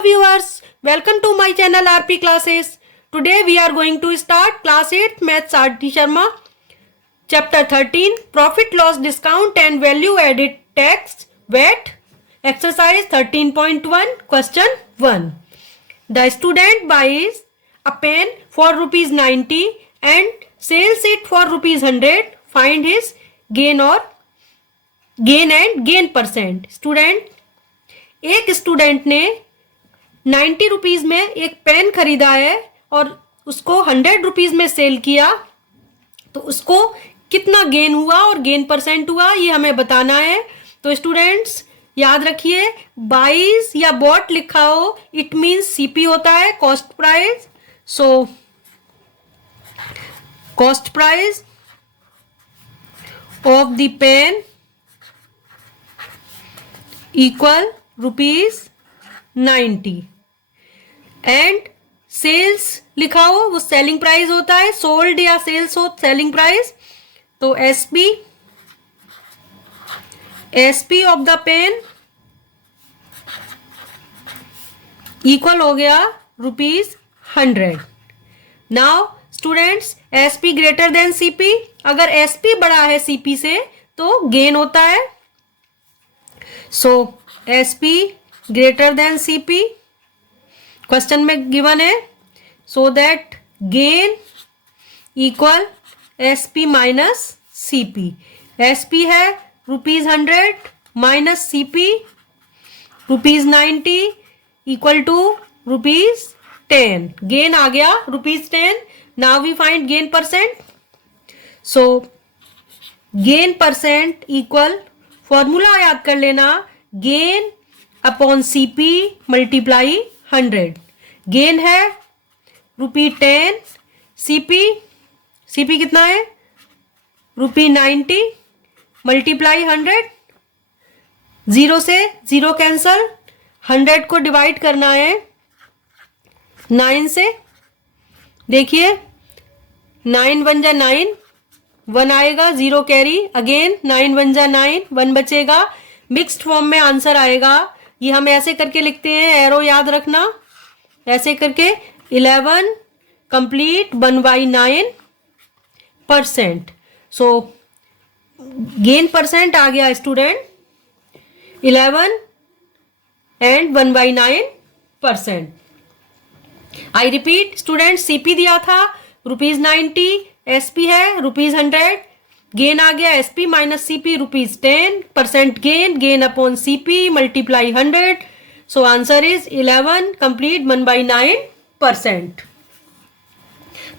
Viewers, welcome to my channel RP Classes. Today we are going to start class 8 Maths RT Sharma chapter 13 Profit Loss Discount and Value Added Tax VAT exercise 13.1 question 1. The student buys a pen for rupees 90 and sells it for rupees 100. Find his gain and gain percent. एक student ने 90 rupees में एक pen खरीदा है और उसको 100 rupees में cell किया, तो उसको कितना गेन हुआ और गेन परसेंट हुआ ये हमें बताना है। तो स्टूडेंट्स याद रखिए, बाइज या बॉट लिखा हो इट मीन्स सीपी होता है, cost price. So cost price of the pen equal rupees 90 and sales लिखा हो वो सेलिंग प्राइस होता है, सोल्ड या सेल्स हो सेलिंग प्राइस। तो SP of the pen equal हो गया rupees 100। Now students, SP greater than CP, अगर एसपी बड़ा है सीपी से तो गेन होता है। So SP greater than CP question में गिवन है, so that gain equal SP minus CP. SP है rupees 100 minus CP rupees 90 equal to rupees 10। Gain आ गया rupees 10। Now we find gain percent. So gain percent equal, formula याद कर लेना, gain upon CP multiply 100। Gain है ₹10, CP कितना है ₹90 multiply 100। 0 से 0 कैंसल, 100 को डिवाइड करना है 9 से। देखिए 9 1 जा 9, 1 आएगा, 0 कैरी, अगेन 9 1 जा 9, 1 बचेगा। मिक्स्ड फॉर्म में आंसर आएगा। ये हम ऐसे करके लिखते हैं, एरो याद रखना, ऐसे करके 11 कंप्लीट 1/9%। सो गेन परसेंट आ गया student 11 and 1/9%। I repeat student, CP दिया था रुपीज 90, एसपी है रुपीज 100, गेन आ गया SP minus CP rupees 10%। Gain upon CP multiply 100। So answer is 11 complete 1/9%।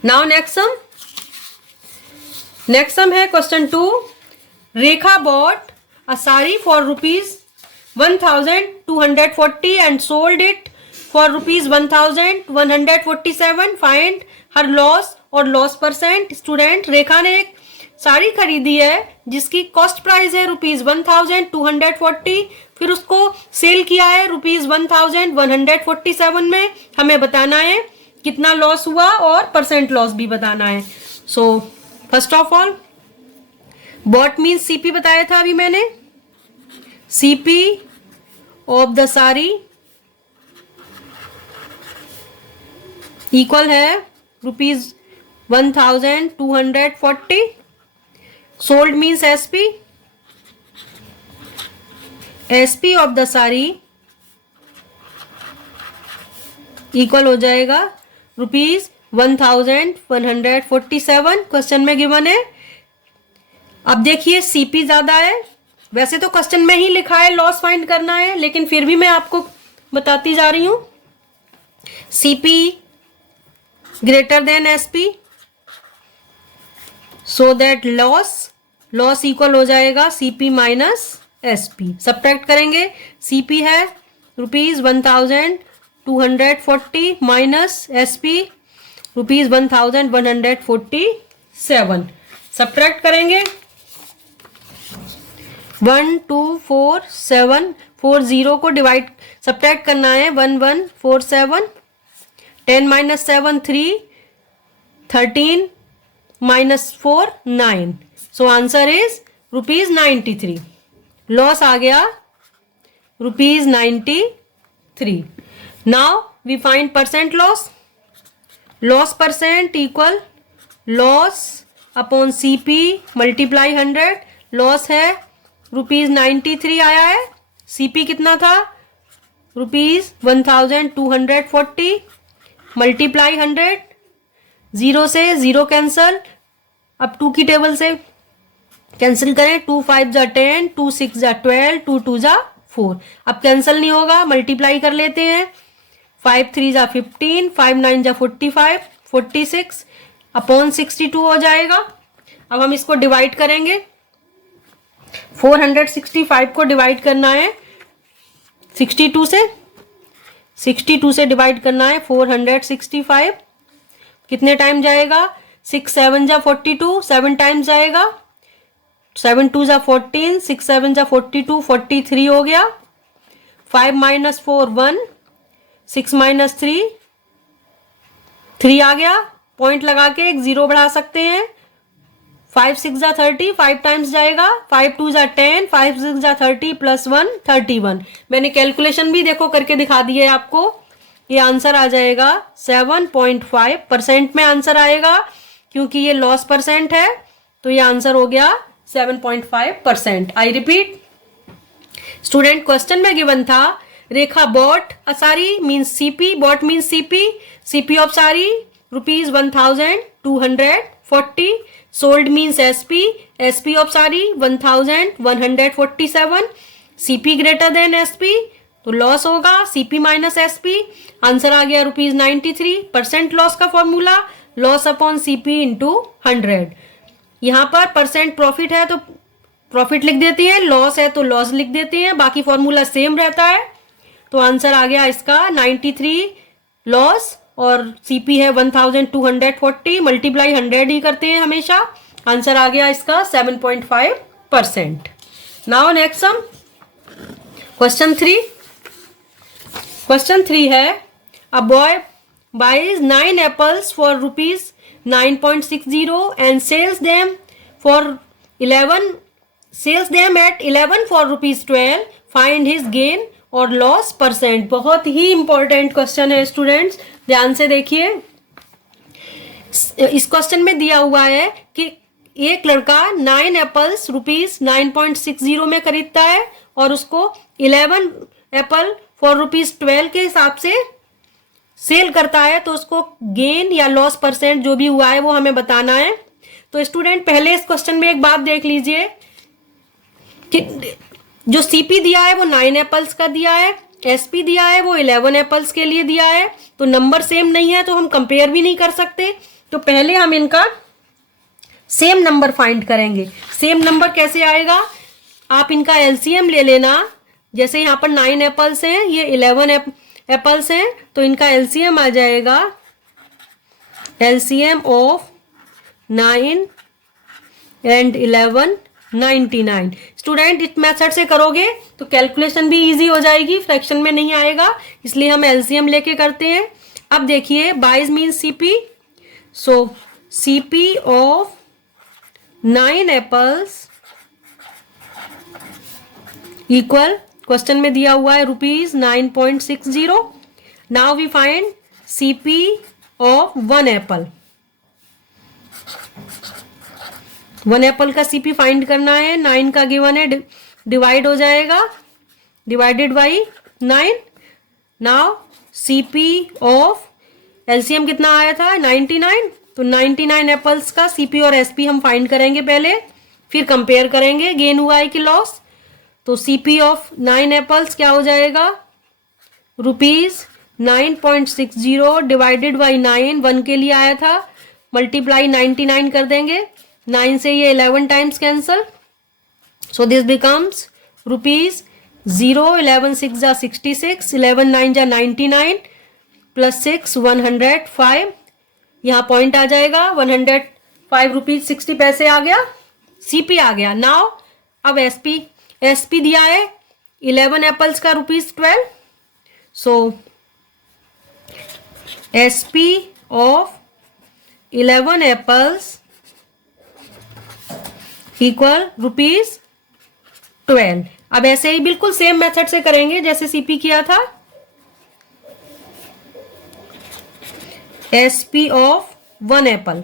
Now next sum है question 2। Rekha bought a sari for rupees 1240 and sold it for rupees 1147। Find her loss और loss percent. Student, रेखा ने एक साड़ी खरीदी है जिसकी cost price है rupees 1240, फिर उसको सेल किया है रुपीज 1147 में। हमें बताना है कितना लॉस हुआ और परसेंट लॉस भी बताना है। So first of all, bought means CP बताया था अभी मैंने। CP of the sari equal है rupees 1240। Sold means SP of the sari equal हो जाएगा रुपीज 1147 क्वेश्चन में गिवन है। अब देखिए सीपी ज्यादा है, वैसे तो क्वेश्चन में ही लिखा है लॉस फाइंड करना है, लेकिन फिर भी मैं आपको बताती जा रही हूं। CP greater than SP, so that loss equal हो जाएगा सीपी माइनस एसपी। सब्ट्रैक्ट करेंगे, सीपी है rupees 1240 minus SP rupees 1147। Subtract करेंगे 1 2 4 7 4 0 को डिवाइड सब्ट्रैक्ट करना है 1147। 10 minus 7 3, 13 minus 4 9। So answer is rupees 93। Loss आ गया rupees 93। Now we find percent loss. Loss percent equal loss upon CP multiply 100. Loss है ₹93 आया है. सीपी कितना था? ₹1240 मल्टीप्लाई 100. जीरो से जीरो कैंसल. अब टू की टेबल से कैंसिल करें. 2 5 जा 10, 2 6 जा 12, 2 2 जा 4. अब कैंसिल नहीं होगा, मल्टीप्लाई कर लेते हैं. 5 3 जा 15, 5 9 जा 45, 46 अपॉन 62 हो जाएगा. अब हम इसको डिवाइड करेंगे. 465 को डिवाइड करना है 62 से. 62 से डिवाइड करना है 465. कितने टाइम जाएगा? 6 7 जा 42, 7 टाइम्स जाएगा. 7 2 जा 14, 6 7 जा 42, 43 हो गया. 5 माइनस 4 1, 6 माइनस 3 3 आ गया. पॉइंट लगा के एक जीरो बढ़ा सकते हैं. 5 6 जा 30, 5 टाइम्स जाएगा. 5 2 जा 10, 5 6 जा 30 प्लस 1 31. मैंने कैलकुलेशन भी देखो करके दिखा दी है आपको. ये आंसर आ जाएगा 7.5% में आंसर आएगा, क्योंकि ये लॉस परसेंट है. तो ये आंसर हो गया 7.5%. I repeat. स्टूडेंट, क्वेश्चन में गिवन था Rekha bought a sari means CP. Bought means CP. CP of sari ₹1240. Sold means SP. SP of sari 1147. CP greater than SP, तो लॉस होगा सीपी माइनस एसपी. आंसर आ गया ₹93. परसेंट लॉस का formula loss upon CP into 100. यहाँ पर percent profit है तो profit लिख देते हैं, लॉस है तो लॉस लिख देते हैं, बाकी फॉर्मूला सेम रहता है. तो आंसर आ गया इसका 93 लॉस और सीपी है 1240. मल्टीप्लाई 100 ही करते हैं हमेशा. आंसर आ गया इसका 7.5%. Now next some question 3. Question 3 है a boy buys 9 apples for ₹9.60 and sells them at 11 for ₹12. Find his gain और लॉस परसेंट. बहुत ही इंपॉर्टेंट क्वेश्चन है स्टूडेंट्स, ध्यान से देखिए. इस क्वेश्चन में दिया हुआ है कि एक लड़का 9 एप्पल्स ₹9.60 में खरीदता है और उसको 11 एप्पल फॉर ₹12 के हिसाब से सेल करता है. तो उसको गेन या लॉस परसेंट जो भी हुआ है वो हमें बताना है. तो स्टूडेंट, पहले इस क्वेश्चन में एक बात देख लीजिए कि जो सीपी दिया है वो 9 एप्पल्स का दिया है, एसपी दिया है वो 11 एप्पल्स के लिए दिया है. तो नंबर सेम नहीं है तो हम कंपेयर भी नहीं कर सकते. तो पहले हम इनका सेम नंबर फाइंड करेंगे. सेम नंबर कैसे आएगा? आप इनका एलसीएम ले लेना. जैसे यहाँ पर 9 एप्पल्स हैं, ये 11 एप्पल्स हैं, तो इनका एलसीएम आ जाएगा एलसीएम ऑफ 9 एंड 11 99. स्टूडेंट, इस मेथड से करोगे तो कैलकुलेशन भी इजी हो जाएगी, फ्रैक्शन में नहीं आएगा, इसलिए हम एलसीएम लेके करते हैं. अब देखिए, buys mean CP. So CP of 9 apples equal, question में दिया हुआ है ₹9.60. Now we find CP of 1 apple. 1 apple का सीपी फाइंड करना है. 9 का गिवन है, डिवाइड हो जाएगा, divided by 9. Now CP of, LCM कितना आया था? 99. तो 99 एप्पल्स का सीपी और एसपी हम फाइंड करेंगे पहले, फिर कंपेयर करेंगे गेन हुआ है कि लॉस. तो सीपी ऑफ 9 एप्पल्स क्या हो जाएगा? ₹9.60 डिवाइडेड बाई 9, 1 के लिए आया था, मल्टीप्लाई 99 कर देंगे. 9 से ये 11 times cancel. So this becomes ₹0. 11 6 जा 66, 11 9 जा 99 प्लस 6 105. यहाँ पॉइंट आ जाएगा, ₹105.60 आ गया. सीपी आ गया. नाउ अब एसपी दिया है 11 एप्पल्स का ₹12. सो एसपी ऑफ 11 एप्पल्स इक्वल ₹12. अब ऐसे ही बिल्कुल सेम मेथड से करेंगे जैसे सीपी किया था. SP ऑफ 1 एप्पल,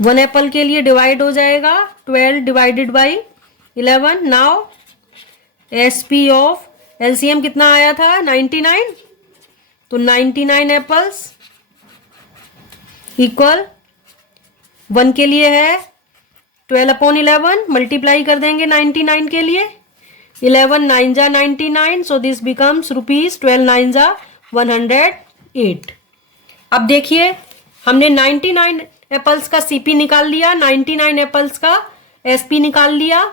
1 एप्पल के लिए डिवाइड हो जाएगा 12 divided by 11। Now SP of LCM कितना आया था 99, तो 99 एप्पल्स इक्वल 1 के लिए है 12/11, मल्टीप्लाई कर देंगे 99 के लिए, 11 9 जा 99, सो दिस बिकम्स रुपीज 12 9 जा 108। अब देखिए हमने 99 एप्पल्स का CP निकाल लिया, 99 एप्पल्स का SP निकाल लिया,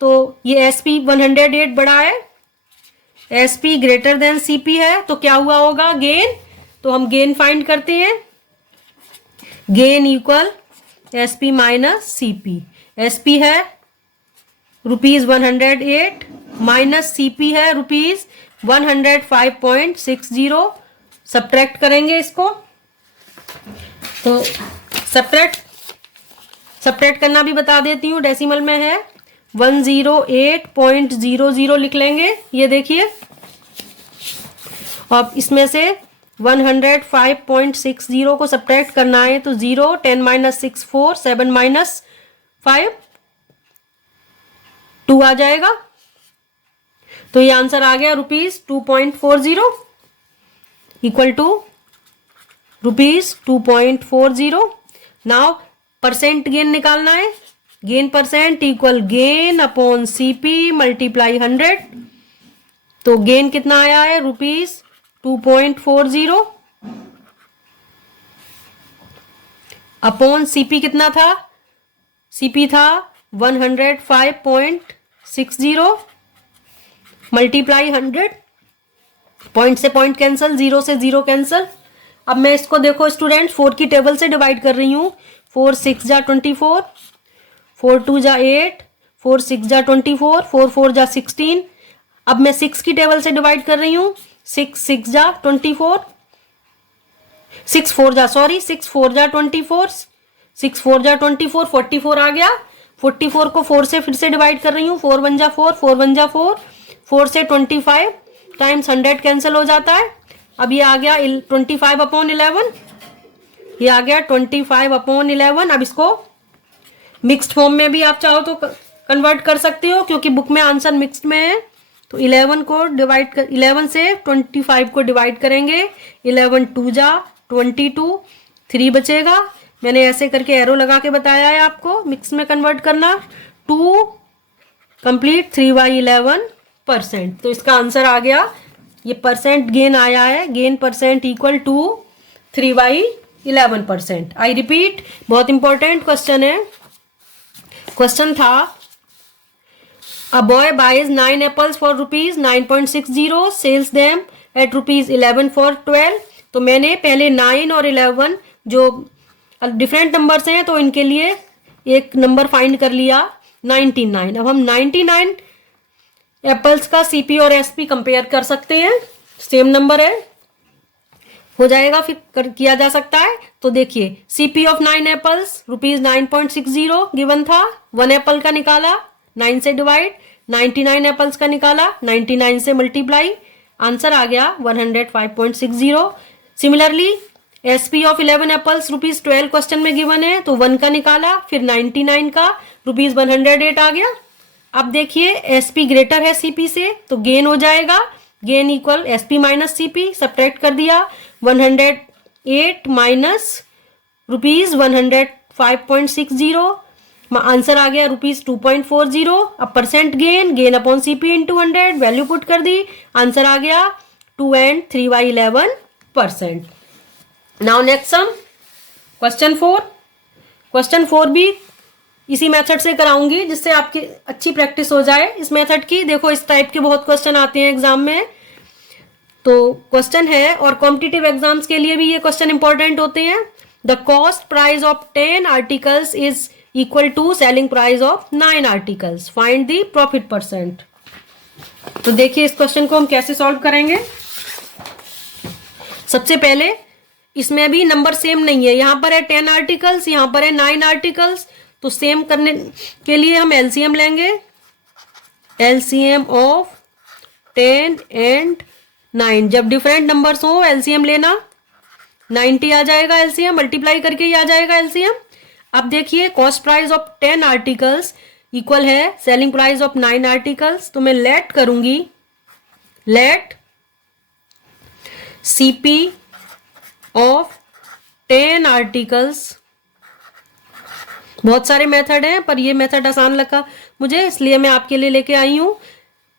तो ये SP 108 बड़ा है, SP ग्रेटर देन CP है, तो क्या हुआ होगा गेन, तो हम गेन फाइंड करते हैं, gain equal SP minus CP। SP है रुपीज 108 माइनस CP है रुपीज 105.60, सब्ट्रैक्ट करेंगे इसको, तो सब्ट्रैक्ट करना भी बता देती हूँ, डेसिमल में है 108.00 लिख लेंगे, ये देखिए, और इसमें से 105.60 को सब्ट्रैक्ट करना है, तो 0 10 माइनस 6 4 7 माइनस 5 2 आ जाएगा, तो ये आंसर आ गया rupees 2.40 equal to rupees 2.40। Now percent gain निकालना है, gain percent equal gain upon CP multiply 100, तो गेन कितना आया है रुपीज 2.40 अपॉन CP कितना था, CP था 105.60 मल्टीप्लाई 100, पॉइंट से पॉइंट कैंसल, 0 से 0 कैंसल। अब मैं इसको देखो स्टूडेंट 4 की टेबल से डिवाइड कर रही हूँ, 4 6 जा 24, 4 2 जा 8, 4 6 जा 24, 4 4 जा 16। अब मैं 6 की टेबल से डिवाइड कर रही हूँ, 6 6 जा 24, 6 4 जा 24, 6 4 जा 24, 44 आ गया, 44 को 4 से फिर से डिवाइड कर रही हूँ, 4 1 जा 4, 4 1 जा 4, 4 से 25 टाइम्स 100 कैंसिल हो जाता है। अब ये आ गया 25/11, ये आ गया 25/11। अब इसको मिक्स्ड फॉर्म में भी आप चाहो तो कन्वर्ट कर सकते हो, क्योंकि बुक में आंसर मिक्स्ड में है, तो 11 से 25 को डिवाइड करेंगे, 11 2 जा 22, 3 बचेगा, मैंने ऐसे करके एरो लगा के बताया है आपको मिक्स में कन्वर्ट करना, 2 कंप्लीट 3/11%, तो इसका आंसर आ गया, ये परसेंट गेन आया है, gain percent equal to 3/11%। I repeat, बहुत इंपॉर्टेंट क्वेश्चन है। क्वेश्चन था a boy buys 9 apples for rupees 9.60, sells them at rupees 11 for 12। तो मैंने पहले 9 और 11 जो डिफरेंट नंबर्स हैं, तो इनके लिए एक नंबर फाइंड कर लिया 99। अब हम 99 एप्पल्स का CP और SP कंपेयर कर सकते हैं, सेम नंबर है, हो जाएगा, फिर किया जा सकता है। तो देखिए CP of 9 apples rupees 9.60 given था, 1 एप्पल का निकाला 9 से डिवाइड, 99 एप्पल्स का निकाला 99 से मल्टीप्लाई, आंसर आ गया 105.60। Similarly SP of 11 apples rupees 12 question में गिवन है, तो 1 का निकाला, फिर 99 का रुपीज 108 आ गया। अब देखिए SP ग्रेटर है CP से, तो गेन हो जाएगा, gain equal SP minus CP, subtract कर दिया, 108 माइनस रुपीज 105.60, आंसर आ गया रुपीज 2.40। अब percent gain upon CP into 100, value put कर दी, आंसर आ गया 2 and 3/11%। Now next some, question 4। Question 4 भी इसी मेथड से कराऊंगी, जिससे आपकी अच्छी प्रैक्टिस हो जाए इस मेथड की। देखो इस टाइप के बहुत क्वेश्चन आते हैं एग्जाम में, तो क्वेश्चन है, और कॉम्पिटिटिव एग्जाम्स के लिए भी ये क्वेश्चन इंपॉर्टेंट होते हैं। The cost price of 10 articles is equal to selling price of 9 articles, find the profit percent. तो देखिए इस क्वेश्चन को हम कैसे सॉल्व करेंगे। सबसे पहले इसमें भी नंबर सेम नहीं है, यहाँ पर है 10 आर्टिकल्स, यहाँ पर है 9 आर्टिकल्स, तो सेम करने के लिए हम LCM लेंगे, LCM ऑफ 10 and 9। जब डिफरेंट नंबर्स हो LCM लेना, 90 आ जाएगा एलसीएम, मल्टीप्लाई करके ही आ जाएगा एलसीएम। अब देखिए cost price of 10 articles equal है सेलिंग प्राइस ऑफ 9 आर्टिकल्स, तो मैं लेट करूंगी, लेट सीपी ऑफ 10 आर्टिकल्स। बहुत सारे मेथड हैं पर ये मेथड आसान लगा मुझे, इसलिए मैं आपके लिए लेके आई हूं।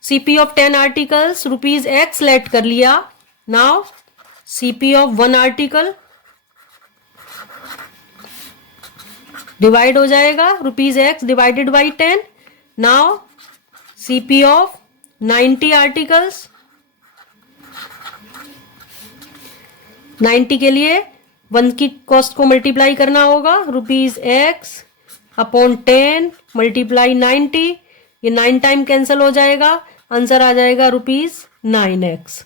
CP of 10 articles rupees x let कर लिया। Now CP of 1 article divide हो जाएगा rupees x divided by 10। Now CP of 90 articles, 90 के लिए 1 की कॉस्ट को मल्टीप्लाई करना होगा, रुपीज एक्स अपॉन 10 मल्टीप्लाई 90, ये 9 टाइम कैंसिल हो जाएगा, आंसर आ जाएगा रुपीज 9x।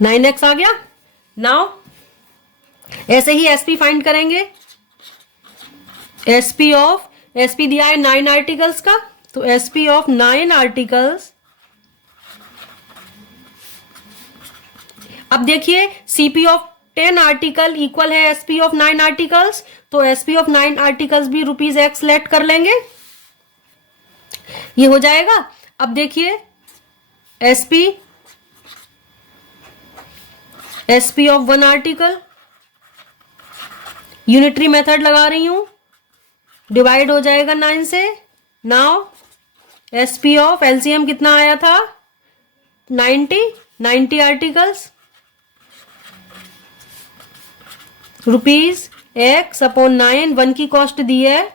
9x आ गया। नाउ ऐसे ही एसपी फाइंड करेंगे। एसपी दिया है 9 आर्टिकल्स का, तो एसपी ऑफ 9 आर्टिकल्स। अब देखिए सीपी ऑफ 10 आर्टिकल इक्वल है एसपी ऑफ 9 आर्टिकल्स, तो एसपी ऑफ 9 आर्टिकल्स भी रुपीज एक्स लेट कर लेंगे, ये हो जाएगा। अब देखिए SP of 1 article, unitary method लगा रही हूं, डिवाइड हो जाएगा 9 से। नाउ एसपी ऑफ एलसीएम कितना आया था 90 आर्टिकल्स, रुपीज एक्स अपॉन 9, 1 की कॉस्ट दी है,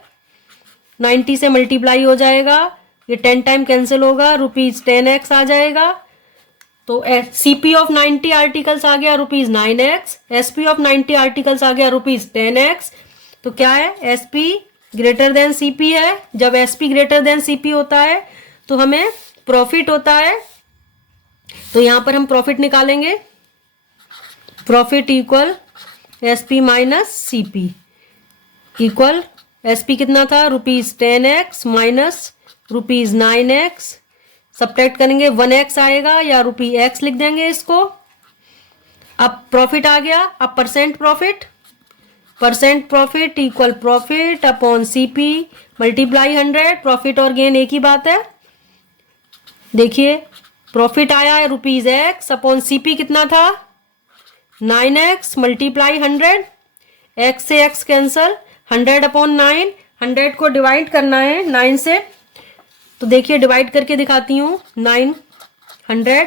90 से मल्टीप्लाई हो जाएगा, ये 10 टाइम कैंसिल होगा, रुपीज 10x आ जाएगा। तो सीपी ऑफ 90 आर्टिकल्स आ गया rupees 9x, SP of 90 articles आ गया रुपीज 10x। तो क्या है, एसपी ग्रेटर देन सीपी है। जब एसपी ग्रेटर देन सीपी होता है तो हमें प्रॉफिट होता है, तो यहां पर हम प्रॉफिट निकालेंगे, profit equal SP minus CP equal SP कितना था rupees 10x minus rupees 9x, subtract करेंगे 1x आएगा या रुपी x लिख देंगे इसको। अब प्रॉफिट आ गया, अब percent profit equal profit upon CP multiply 100, profit और गेन एक ही बात है। देखिए प्रॉफिट आया है रुपीज एक्स अपॉन सीपी कितना था 9x मल्टीप्लाई 100, x से x कैंसल, 100 अपॉन 9, 100 को डिवाइड करना है 9 से, तो देखिए डिवाइड करके दिखाती हूँ। 900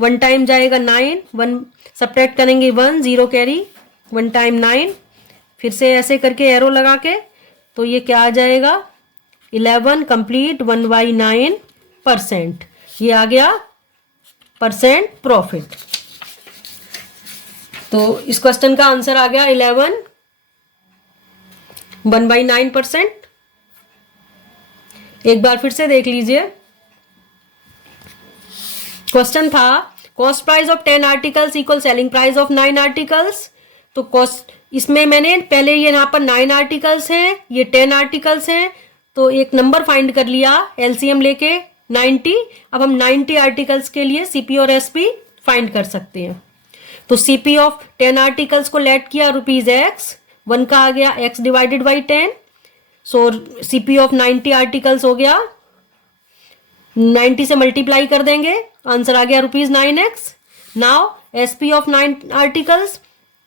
1 टाइम जाएगा 9, 1 सब्ट्रैक्ट करेंगे 1, 0 कैरी, 1 टाइम 9, फिर से ऐसे करके एरो लगा के, तो ये क्या आ जाएगा 11 कंप्लीट 1/9%, ये आ गया परसेंट प्रॉफिट। तो इस क्वेश्चन का आंसर आ गया 11 1/9%। एक बार फिर से देख लीजिए, क्वेश्चन था cost price of 10 articles equal selling price of 9 articles. तो कॉस्ट, इसमें मैंने पहले ये यहाँ पर 9 आर्टिकल्स हैं, ये 10 आर्टिकल्स हैं, तो एक नंबर फाइंड कर लिया एलसीएम लेके 90। अब हम 90 आर्टिकल्स के लिए सीपी और एसपी फाइंड कर सकते हैं। तो सीपी ऑफ 10 आर्टिकल्स को लेट किया रुपीज एक्स, 1 का आ गया x divided by 10, so CP of 90 articles हो गया, 90 से मल्टीप्लाई कर देंगे, आंसर आ गया rupees 9x। Now SP of 9 articles,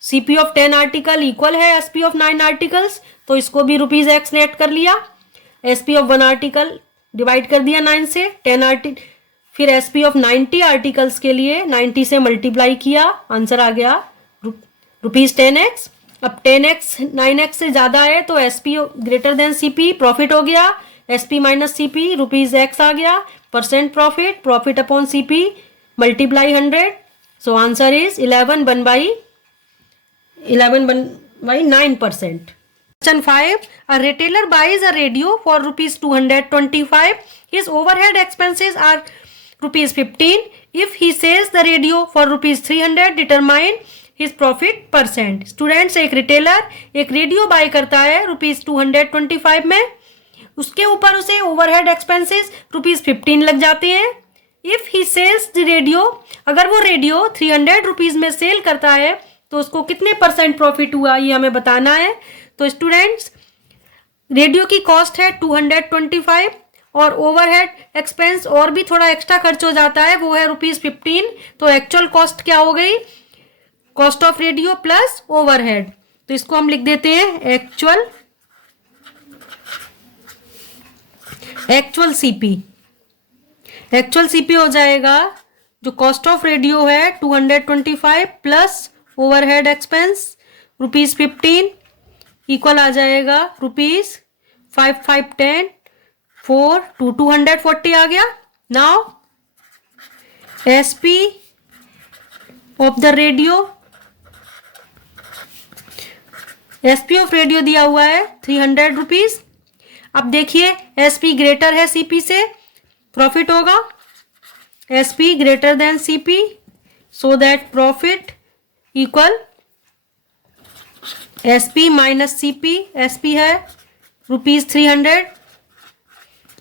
CP of 10 article equal है एसपी ऑफ 9 आर्टिकल्स, तो इसको भी रुपीज एक्स लेट कर लिया, एसपी ऑफ 1 आर्टिकल डिवाइड कर दिया 9 से, 10 आर्टिकल, फिर एसपी ऑफ 90 आर्टिकल्स के लिए 90 से मल्टीप्लाई किया, आंसर आ गया रुपीज 10x। अब 10x 9x से ज्यादा है तो SP greater than CP, profit हो गया, SP minus CP rupees X आ गया, percent profit, profit upon CP multiply 100, so answer is 11 1/9%। Question 5. A retailer buys a radio for rupees 225. His overhead expenses are rupees 15. If he sells the radio for rupees 300, determine his profit %. Students, एक retailer एक radio bye करता है rupees 225 में, उसके ऊपर उसे overhead expenses rupees 15 लग जाते हैं। If he sells the radio, अगर वो रेडियो 300 रुपीज में सेल करता है तो उसको कितने परसेंट प्रॉफिट हुआ ये हमें बताना है। तो स्टूडेंट्स, रेडियो की कॉस्ट है 225 और ओवरहेड एक्सपेंस और भी थोड़ा एक्स्ट्रा खर्च हो जाता है, वो है ₹15। तो एक्चुअल कॉस्ट क्या हो गई, cost of radio plus overhead. तो इसको हम लिख देते हैं एक्चुअल सीपी। एक्चुअल सीपी हो जाएगा, जो कॉस्ट ऑफ रेडियो है 225 प्लस ओवरहेड एक्सपेंस ₹15 इक्वल आ जाएगा ₹5,510 4 to 240 आ गया। Now SP of the radio, SP of radio दिया हुआ है ₹300। अब देखिए एसपी ग्रेटर है सीपी से, प्रॉफिट होगा SP greater than CP, so that profit equal SP minus CP. SP है ₹300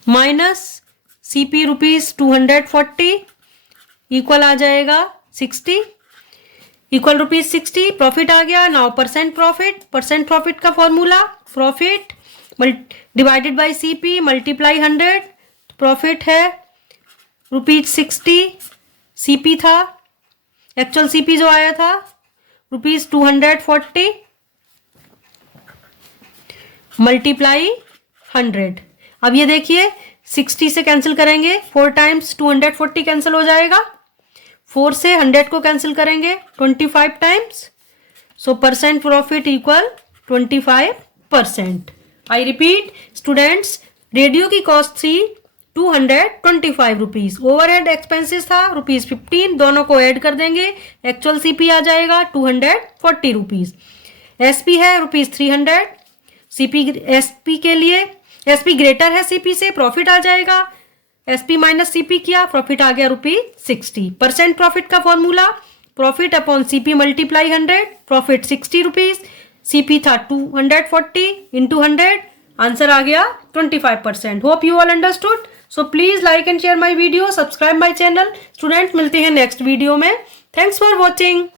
माइनस सीपी ₹240 इक्वल आ जाएगा 60 इक्वल ₹60। प्रॉफिट आ गया। नाउ परसेंट प्रॉफिट का formula, profit divided by CP multiply 100। Profit है ₹60, CP था actual CP जो आया था ₹240 मल्टीप्लाई 100। अब ये देखिए 60 से कैंसिल करेंगे, 4 टाइम्स 240 कैंसिल हो जाएगा, 4 से 100 को कैंसिल करेंगे 25 times, so percent profit equal 25%। I repeat students, radio की कॉस्ट थी ₹225, ओवरहेड एक्सपेंसेस था ₹15, दोनों को ऐड कर देंगे, एक्चुअल सीपी आ जाएगा ₹240। एसपी है ₹300, सीपी एसपी के लिए एसपी ग्रेटर है सीपी से, प्रॉफिट आ जाएगा, एसपी माइनस सीपी किया, प्रॉफिट आ गया ₹60। परसेंट प्रॉफिट का formula, profit upon CP multiply 100, profit ₹60, CP था 240 इंटू 100, आंसर आ गया 25%। Hope you all understood. So please like and share my video, subscribe my channel. Student मिलते हैं next video में। Thanks for watching.